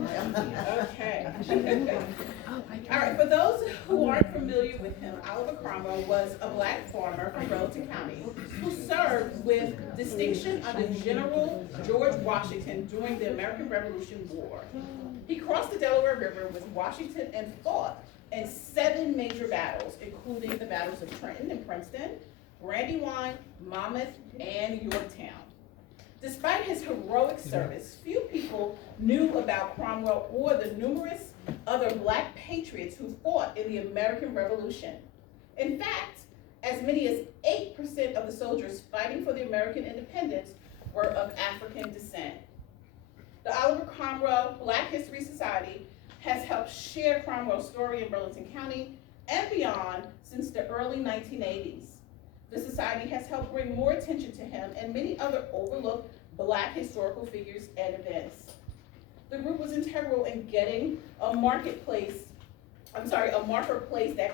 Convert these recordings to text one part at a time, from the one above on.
Okay. All right, for those who aren't familiar with him, Oliver Cromwell was a black farmer from Burlington County who served with distinction under General George Washington during the American Revolution War. He crossed the Delaware River with Washington and fought in 7 major battles, including the battles of Trenton and Princeton, Brandywine, Monmouth, and Yorktown. Despite his heroic service, few people knew about Cromwell or the numerous other black patriots who fought in the American Revolution. In fact, as many as 8% of the soldiers fighting for the American independence were of African descent. The Oliver Cromwell Black History Society has helped share Cromwell's story in Burlington County and beyond since the early 1980s. The Society has helped bring more attention to him and many other overlooked black historical figures and events. The group was integral in getting a marker placed at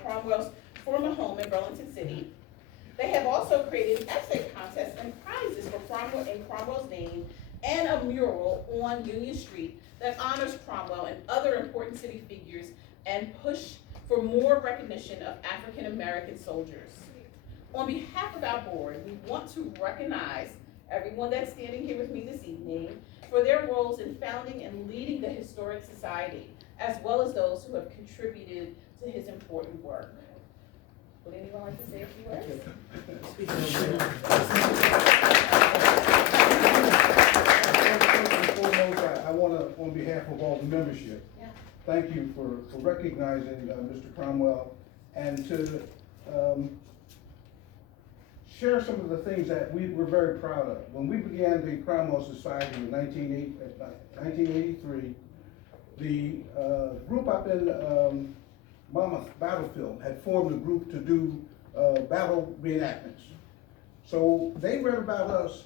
Cromwell's former home in Burlington City. They have also created essay contests and prizes for Cromwell in Cromwell's name and a mural on Union Street that honors Cromwell and other important city figures and push for more recognition of African American soldiers. On behalf of our board, we want to recognize everyone that's standing here with me this evening for their roles in founding and leading the Historic Society, as well as those who have contributed to his important work. Would anyone like to say a few words? I want to, on behalf of all the membership, thank you for recognizing Mr. Cromwell and to share some of the things that we were very proud of. When we began the Cromwell Society in 1983, the group up in Monmouth Battlefield had formed a group to do battle reenactments. So they read about us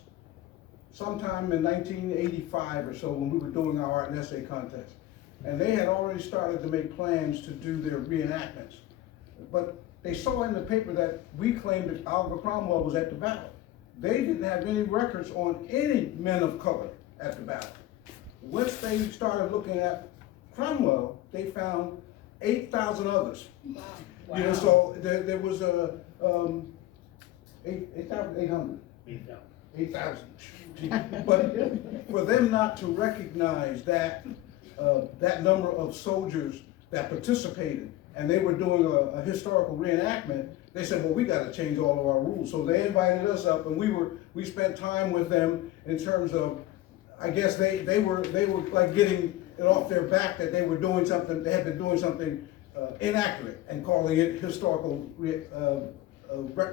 sometime in 1985 or so when we were doing our art and essay contest. And they had already started to make plans to do their reenactments. But they saw in the paper that we claimed that Oliver Cromwell was at the battle. They didn't have any records on any men of color at the battle. Once they started looking at Cromwell, they found 8,000 others. Wow. You know, so there was a 8,800. 8,000. But for them not to recognize that that number of soldiers that participated and they were doing a historical reenactment, they said, well, we got to change all of our rules. So they invited us up, and we spent time with them in terms of, I guess they were like getting it off their back that they were doing something, they had been doing something inaccurate and calling it historical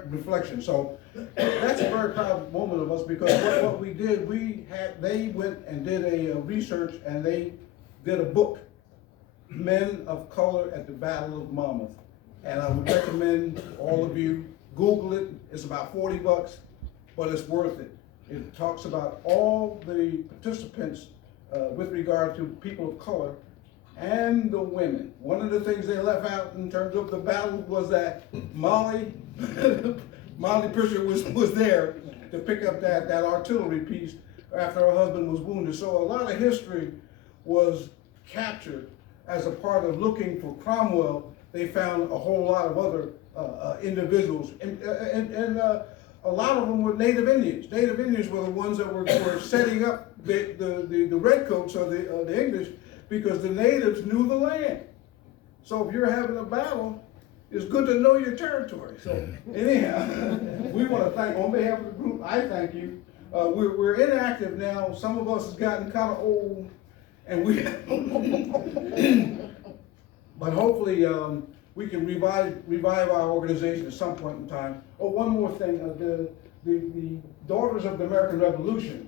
reflection. So that's a very proud moment of us because what we did, they went and did a research and they did a book, Men of Color at the Battle of Monmouth. And I would recommend all of you Google it. It's about $40, but it's worth it. It talks about all the participants with regard to people of color and the women. One of the things they left out in terms of the battle was that Molly Fisher was there to pick up that artillery piece after her husband was wounded. So a lot of history was captured as a part of looking for Cromwell. They found a whole lot of other individuals, and a lot of them were Native Indians. Native Indians were the ones that were setting up the redcoats or the English because the natives knew the land. So if you're having a battle, it's good to know your territory. So anyhow, we want to thank, on behalf of the group, I thank you. We're inactive now. Some of us has gotten kind of old, and but hopefully we can revive our organization at some point in time. Oh, one more thing, the Daughters of the American Revolution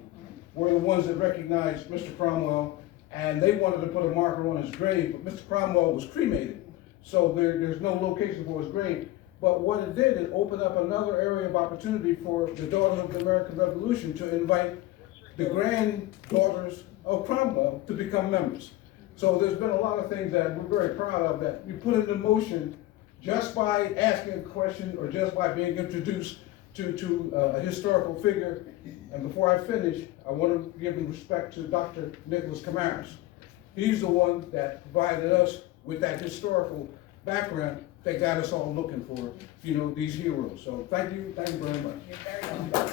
were the ones that recognized Mr. Cromwell, and they wanted to put a marker on his grave, but Mr. Cromwell was cremated, so there's no location for his grave. But what it did, it opened up another area of opportunity for the Daughters of the American Revolution to invite the granddaughters of Cromwell to become members. So there's been a lot of things that we're very proud of that you put into motion just by asking a question or just by being introduced to a historical figure. And before I finish, I want to give respect to Dr. Nicholas Camaras. he's the one that provided us with that historical background that got us all looking for, you know, these heroes. So thank you very much. You're very welcome.